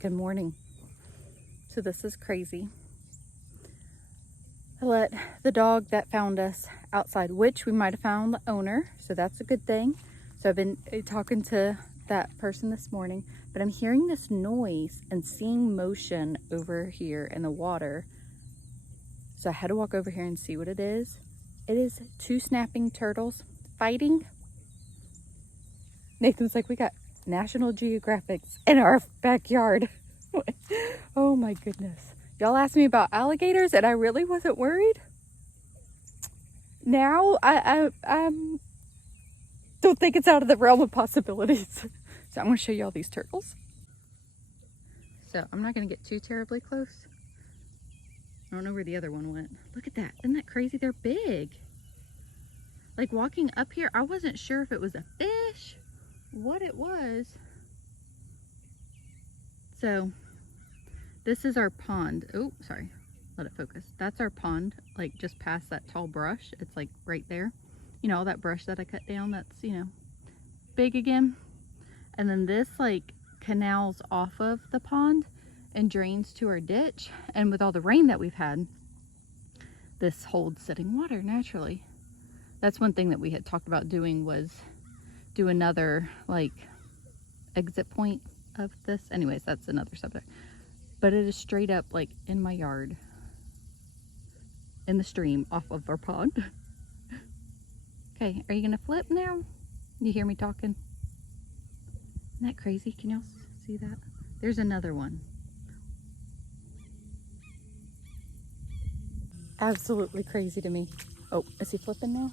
Good morning. So this is crazy. I let the dog that found us outside, which we might have found the owner, so that's a good thing. So I've been talking to that person this morning, but I'm hearing this noise and seeing motion over here in the water. So I had to walk over here and see what it is. It is 2 snapping turtles fighting. Nathan's like, we got National Geographics in our backyard. Oh my goodness. Y'all asked me about alligators and I really wasn't worried. Now I don't think it's out of the realm of possibilities. So I'm going to show you all these turtles. So I'm not going to get too terribly close. I don't know where the other one went. Look at that. Isn't that crazy? They're big. Like walking up here, I wasn't sure if it was a fish, what it was. So this is our pond. Oh, sorry. Let it focus. That's our pond, like just past that tall brush. It's like right there. You know, all that brush that I cut down, that's, you know, big again. And then this like canals off of the pond and drains to our ditch. And with all the rain that we've had, this holds sitting water naturally. That's one thing that we had talked about doing, was do another like exit point of this. Anyways, that's another subject. But it is straight up like in my yard, in the stream off of our pond. Okay, are you gonna flip now? You hear me talking? Isn't that crazy? Can y'all see that? There's another one. Absolutely crazy to me. Oh, is he flipping now?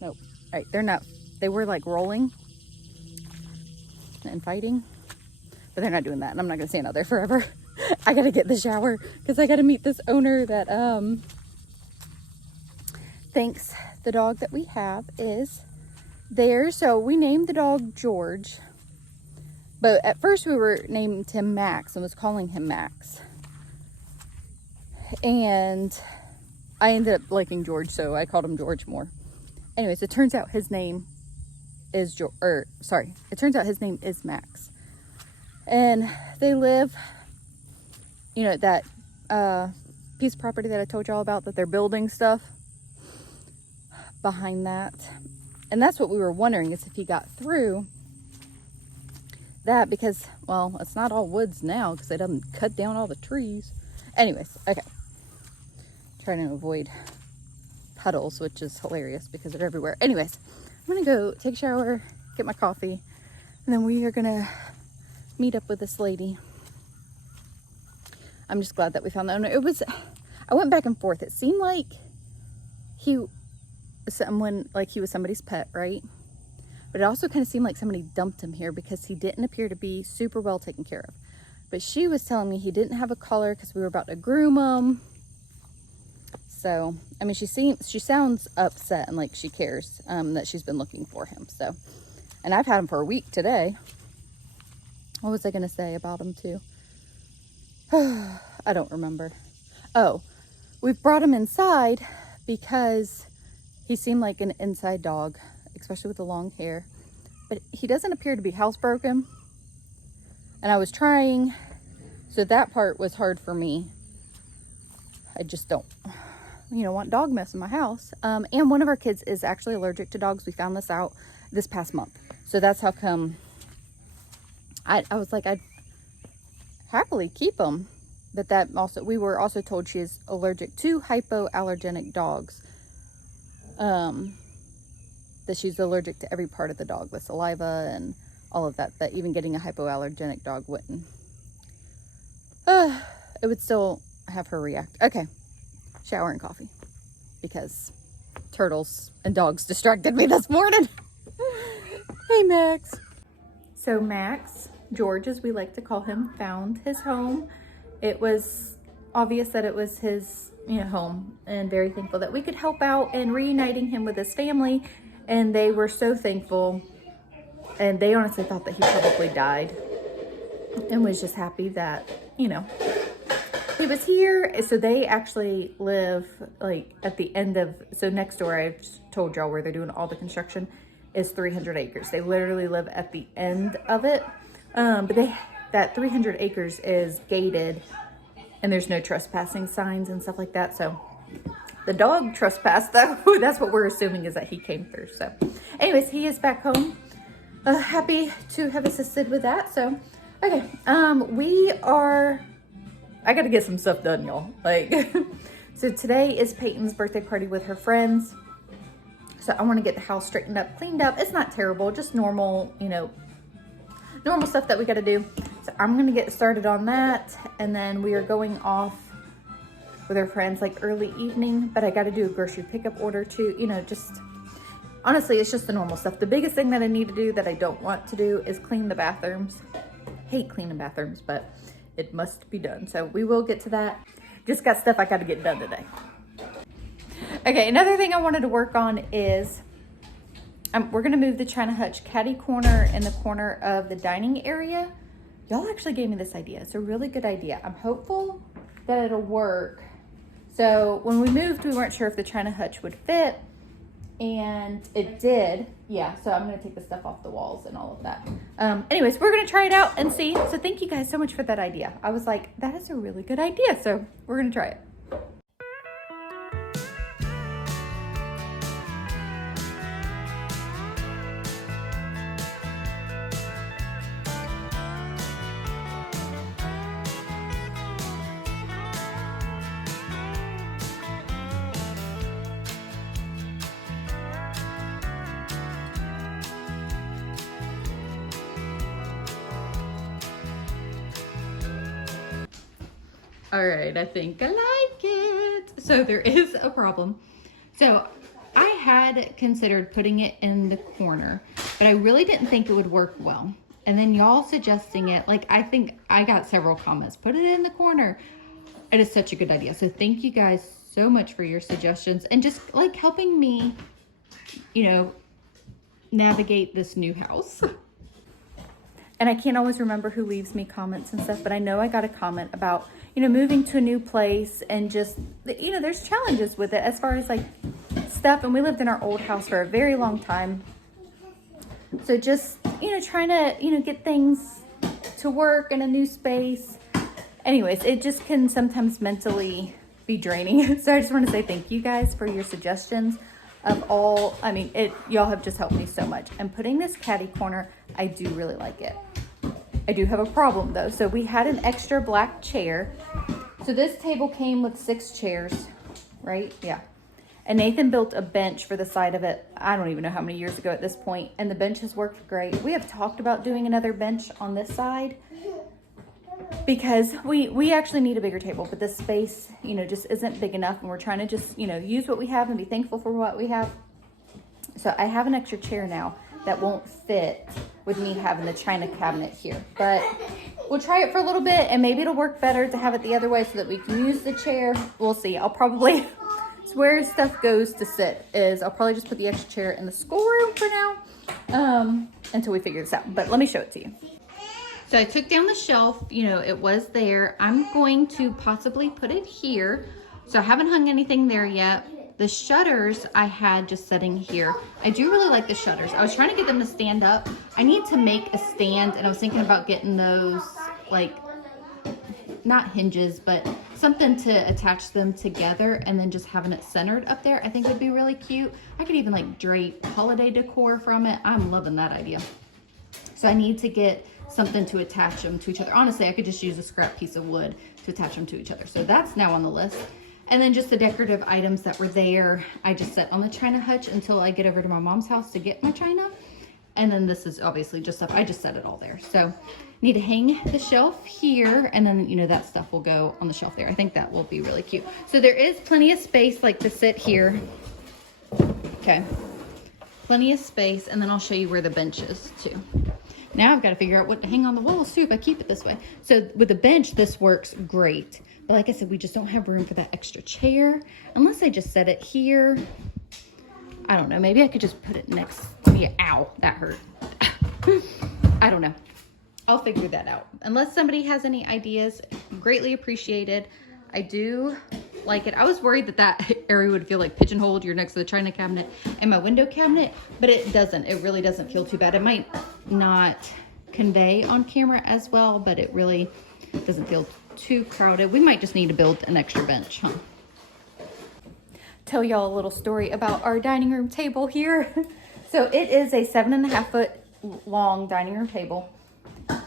Nope. All right, they're not. They were like rolling and fighting, but they're not doing that. And I'm not gonna stand out there forever. I gotta get in the shower because I gotta meet this owner that thinks the dog that we have is there. So we named the dog George, but at first we were named him Max and was calling him Max. And I ended up liking George, so I called him George more. Anyways, it turns out his name is it turns out his name is Max. And they live, you know, that piece of property that I told y'all about, that they're building stuff behind that. And that's what we were wondering, is if he got through that, because, well, it's not all woods now because they done cut down all the trees. Anyways, okay. Trying to avoid puddles, which is hilarious because they're everywhere. Anyways, I'm gonna go take a shower, get my coffee, and then we are gonna meet up with this lady. I'm just glad that we found the owner. I went back and forth. It seemed like he was somebody's pet, right? But it also kind of seemed like somebody dumped him here because he didn't appear to be super well taken care of. But she was telling me he didn't have a collar because we were about to groom him. So, I mean, she sounds upset and like she cares that she's been looking for him. So, and I've had him for a week today. What was I going to say about him too? I don't remember. Oh, we've brought him inside because he seemed like an inside dog, especially with the long hair. But he doesn't appear to be housebroken. And I was trying, so that part was hard for me. I just don't, want dog mess in my house. And one of our kids is actually allergic to dogs. We found this out this past month. So that's how come I was like, I'd happily keep him. But we were also told she is allergic to hypoallergenic dogs. That she's allergic to every part of the dog, the saliva and all of that even getting a hypoallergenic dog wouldn't. It would still have her react. Okay, shower and coffee, because turtles and dogs distracted me this morning. Hey, Max. So Max, George as we like to call him, found his home. It was obvious that it was his home, and very thankful that we could help out in reuniting him with his family. And they were so thankful, and they honestly thought that he probably died, and was just happy that he was here. So they actually live like at the end of, so next door, I told y'all where they're doing all the construction, is 300 acres. They literally live at the end of it. But they that 300 acres is gated and there's no trespassing signs and stuff like that. So the dog trespassed though. That's what we're assuming, is that he came through. So anyways, he is back home. Happy to have assisted with that. So, okay. I got to get some stuff done, y'all. Like, so today is Payton's birthday party with her friends. So I want to get the house straightened up, cleaned up. It's not terrible, just normal, you know, normal stuff that we got to do. So I'm going to get started on that. And then we are going off with our friends like early evening, but I got to do a grocery pickup order too. You know, just honestly, it's just the normal stuff. The biggest thing that I need to do that I don't want to do is clean the bathrooms. Hate cleaning bathrooms, but it must be done. So we will get to that. Just got stuff I got to get done today. Okay, another thing I wanted to work on is we're going to move the China Hutch caddy corner in the corner of the dining area. Y'all actually gave me this idea. It's a really good idea. I'm hopeful that it'll work. So when we moved, we weren't sure if the China Hutch would fit, and it did. Yeah, so I'm going to take the stuff off the walls and all of that. Anyways, we're going to try it out and see. So thank you guys so much for that idea. I was like, that is a really good idea. So we're going to try it. All right, I think I like it. So there is a problem. So I had considered putting it in the corner, but I really didn't think it would work well. And then y'all suggesting it, like, I think I got several comments, put it in the corner. It is such a good idea. So thank you guys so much for your suggestions and just like helping me, you know, navigate this new house. And I can't always remember who leaves me comments and stuff, but I know I got a comment about, you know, moving to a new place and just, you know, there's challenges with it as far as like stuff. And we lived in our old house for a very long time. So just, you know, trying to, you know, get things to work in a new space. Anyways, it just can sometimes mentally be draining. So I just want to say thank you guys for your suggestions of all. I mean, y'all have just helped me so much. And putting this caddy corner, I do really like it. I do have a problem though. So we had an extra black chair. So this table came with 6 chairs, right? Yeah. And Nathan built a bench for the side of it. I don't even know how many years ago at this point. And the bench has worked great. We have talked about doing another bench on this side because we actually need a bigger table, but this space, you know, just isn't big enough. And we're trying to just, you know, use what we have and be thankful for what we have. So I have an extra chair now that won't fit with me having the china cabinet here, but we'll try it for a little bit and maybe it'll work better to have it the other way so that we can use the chair. We'll see. I'll probably, it's where stuff goes to sit is I'll probably just put the extra chair in the schoolroom for now, until we figure this out, but let me show it to you. So I took down the shelf, you know, it was there. I'm going to possibly put it here. So I haven't hung anything there yet. The shutters I had just sitting here. I do really like the shutters. I was trying to get them to stand up. I need to make a stand and I was thinking about getting those, like, not hinges, but something to attach them together and then just having it centered up there. I think would be really cute. I could even like drape holiday decor from it. I'm loving that idea. So I need to get something to attach them to each other. Honestly, I could just use a scrap piece of wood to attach them to each other. So that's now on the list. And then just the decorative items that were there, I just set on the china hutch until I get over to my mom's house to get my china. And then this is obviously just stuff, I just set it all there. So need to hang the shelf here and then, you know, that stuff will go on the shelf there. I think that will be really cute. So there is plenty of space like to sit here. Okay, plenty of space. And then I'll show you where the bench is too. Now I've got to figure out what to hang on the walls too if I keep it this way. So with the bench, this works great. But like I said, we just don't have room for that extra chair. Unless I just set it here. I don't know. Maybe I could just put it next to me. Ow, that hurt. I don't know. I'll figure that out. Unless somebody has any ideas, greatly appreciated. I do like it. I was worried that that area would feel like pigeonholed. You're next to the china cabinet and my window cabinet, but it doesn't. It really doesn't feel too bad. It might not convey on camera as well, but it really doesn't feel too crowded. We might just need to build an extra bench, huh? Tell y'all a little story about our dining room table here. So it is a 7.5 foot long dining room table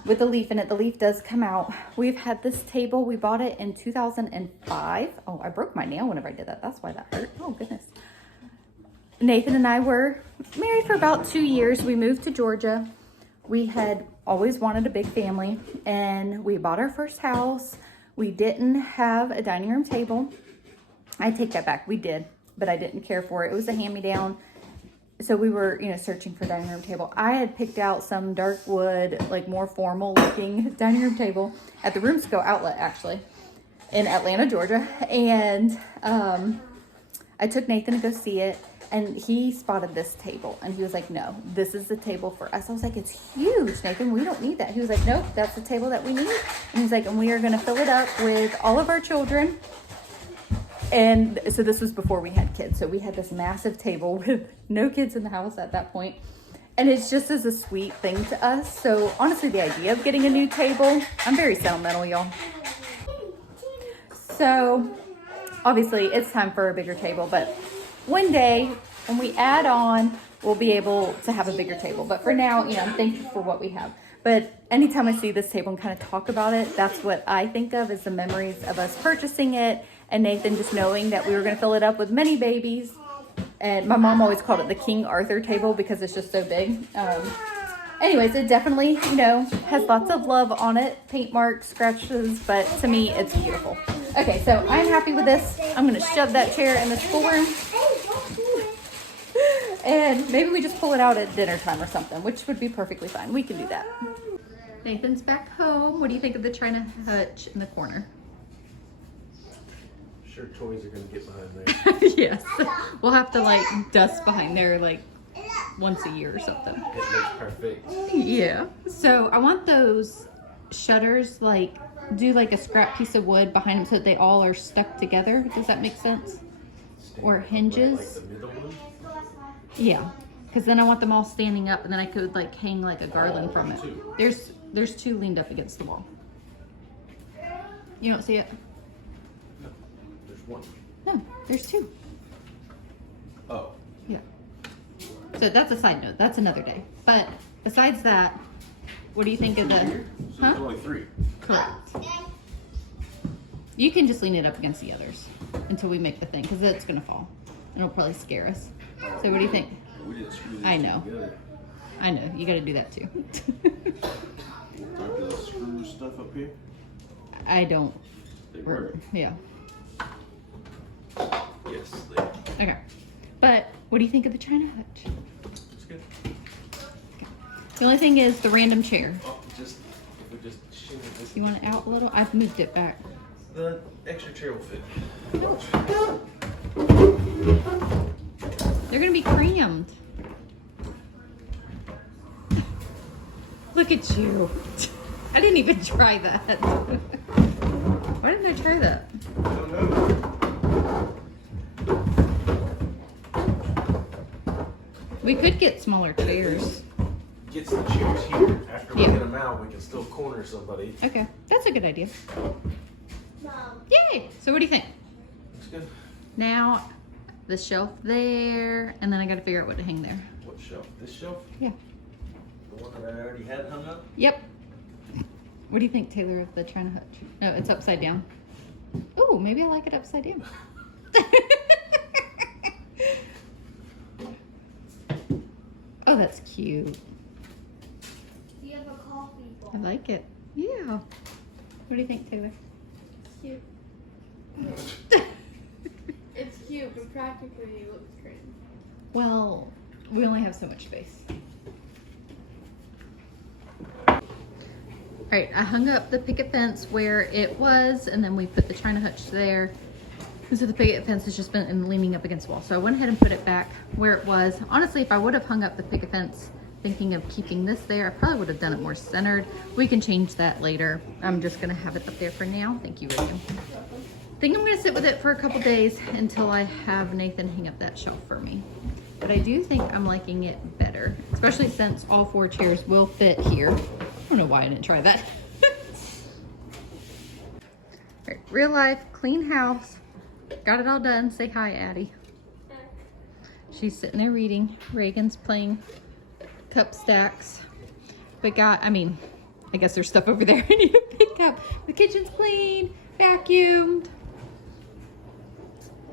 with a leaf in it. The leaf does come out. We've had this table, we bought it in 2005. Oh, I broke my nail whenever I did that. That's why that hurt. Oh goodness. Nathan and I were married for about 2 years. We moved to Georgia. We had always wanted a big family, and we bought our first house. We didn't have a dining room table. I take that back. We did, but I didn't care for it. It was a hand-me-down. So we were, you know, searching for a dining room table. I had picked out some dark wood, like more formal looking dining room table at the Roomsco outlet, actually, in Atlanta, Georgia. And I took Nathan to go see it, and he spotted this table, and he was like, no, this is the table for us. I was like, it's huge, Nathan. We don't need that. He was like, nope, that's the table that we need. And he's like, and we are going to fill it up with all of our children. And so this was before we had kids. So we had this massive table with no kids in the house at that point. And it's just as a sweet thing to us. So honestly, the idea of getting a new table, I'm very sentimental, y'all. So obviously it's time for a bigger table, but one day when we add on, we'll be able to have a bigger table. But for now, you know, I'm thankful for what we have. But anytime I see this table and kind of talk about it, that's what I think of, is the memories of us purchasing it, and Nathan just knowing that we were going to fill it up with many babies. And my mom always called it the King Arthur table because it's just so big. Anyways, it definitely, you know, has lots of love on it, paint marks, scratches, but to me, it's beautiful. Okay, so I'm happy with this. I'm going to shove that chair in the schoolroom. And maybe we just pull it out at dinner time or something, which would be perfectly fine. We can do that. Nathan's back home. What do you think of the China hutch in the corner? Sure, toys are going to get behind there. Yes. We'll have to like dust behind there like once a year or something. It looks perfect. Yeah. So I want those shutters, like do like a scrap piece of wood behind them so that they all are stuck together. Does that make sense? Or hinges. Like the middle one? Yeah. Because then I want them all standing up, and then I could like hang like a garland from it. There's two leaned up against the wall. You don't see it? No, there's one. No, there's two. Oh. Yeah. So that's a side note. That's another day. But besides that, what do you think of the? So there's only 3. Correct. You can just lean it up against the others until we make the thing, because it's gonna fall. It'll probably scare us. So what do you think? We didn't screw these I know. together. I know. You got to do that too. Aren't the screw stuff up here? I don't. They work. Yeah. Yes, they are. Okay. But what do you think of the China hutch? It's good. The only thing is the random chair. Oh, just, if we just shimmy this. You want it out a little? I've moved it back. The extra chair will fit. Watch. They're gonna be crammed. Look at you. I didn't even try that. Why didn't I try that? I don't know. We could get smaller chairs. Get some chairs here. After we Yeah. get them out, we can still corner somebody. Okay, that's a good idea. Yay! So what do you think? It's good. Now, the shelf there, and then I gotta figure out what to hang there. What shelf? This shelf? Yeah. The one that I already had hung up? Yep. What do you think, Taylor, of the China hutch? No, it's upside down. Ooh, maybe I like it upside down. Oh, that's cute. You have a coffee bowl. I like it. Yeah. What do you think, Taylor? Cute. It's cute, but practically it looks crazy. Well, we only have so much space. All right, I hung up the picket fence where it was, and then we put the China hutch there. So the picket fence has just been leaning up against the wall. So I went ahead and put it back where it was. Honestly, if I would have hung up the picket fence thinking of keeping this there, I probably would have done it more centered. We can change that later. I'm just gonna have it up there for now. Thank you, Reagan. I think I'm gonna sit with it for a couple days until I have Nathan hang up that shelf for me. But I do think I'm liking it better, especially since all 4 chairs will fit here. don't know why I didn't try that. Right, real life, clean house. Got it all done. Say hi, Addie. She's sitting there reading. Reagan's playing cup stacks. But I guess there's stuff over there I need to pick up. The kitchen's clean, vacuumed.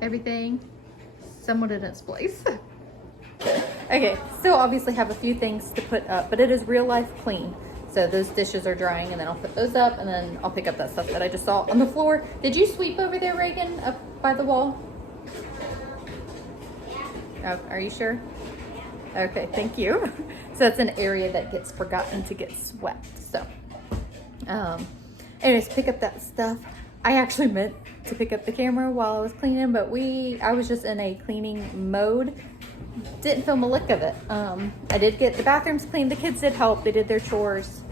Everything somewhat in its place. Okay, still obviously have a few things to put up, but it is real life clean. So those dishes are drying, and then I'll put those up, and then I'll pick up that stuff that I just saw on the floor. Did you sweep over there, Reagan, up by the wall? Oh, are you sure? Okay, thank you. So it's an area that gets forgotten to get swept. So, anyways, pick up that stuff. I actually meant to pick up the camera while I was cleaning, but I was just in a cleaning mode. Didn't film a lick of it. I did get the bathrooms cleaned. The kids did help. They did their chores,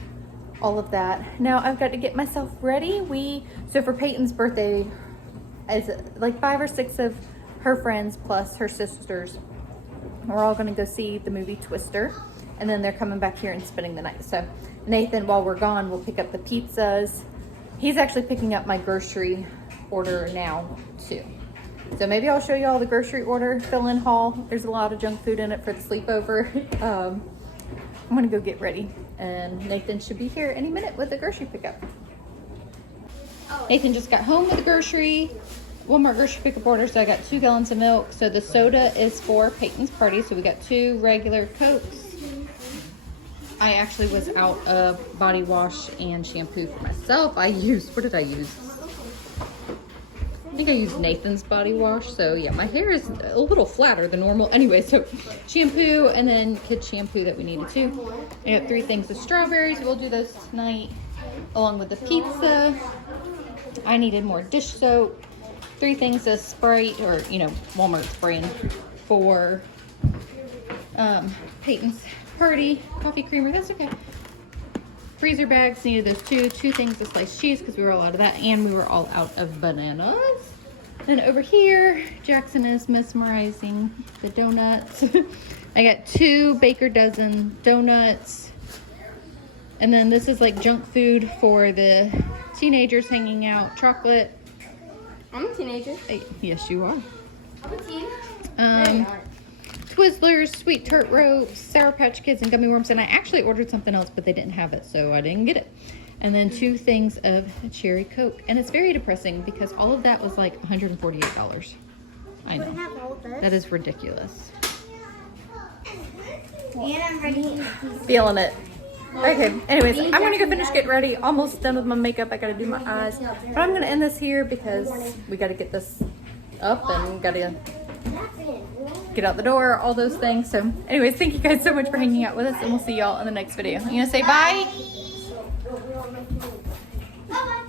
all of that. Now I've got to get myself ready. So for Payton's birthday, as like 5 or 6 of her friends plus her sisters, we're all going to go see the movie Twister, and then they're coming back here and spending the night. So Nathan, while we're gone, will pick up the pizzas. He's actually picking up my grocery order now too. So maybe I'll show you all the grocery order fill-in haul. There's a lot of junk food in it for the sleepover. I'm gonna go get ready, and Nathan should be here any minute with the grocery pickup. Nathan just got home with the Walmart grocery pickup order, so I got 2 gallons of milk. So the soda is for Payton's party, so we got 2 regular Cokes. I actually was out of body wash and shampoo for myself. What did I use? I think I used Nathan's body wash. So yeah, my hair is a little flatter than normal. Anyway, so shampoo and then kids shampoo that we needed too. I got 3 things of strawberries. We'll do those tonight along with the pizza. I needed more dish soap. 3 things of Sprite, or Walmart's brand, for Payton's party. Coffee creamer, that's okay. Freezer bags, needed those too. 2 things of sliced cheese because we were all out of that, and we were all out of bananas. Then over here, Jackson is mesmerizing the donuts. I got 2 Baker dozen donuts. And then this is like junk food for the teenagers hanging out. Chocolate. I'm a teenager. Yes, you are. I'm a teen. Twizzlers, Sweet Tart Ropes, Sour Patch Kids, and gummy worms. And I actually ordered something else, but they didn't have it, so I didn't get it. And then 2 things of cherry Coke. And it's very depressing because all of that was like $148. I know. Have all this. That is ridiculous. And I'm ready. Feeling it. Okay, anyways, I'm gonna go finish getting ready. Almost done with my makeup. I gotta do my eyes. But I'm gonna end this here because we gotta get this up and gotta get out the door, all those things. So anyways, thank you guys so much for hanging out with us, and we'll see y'all in the next video. You gonna say bye? Bye.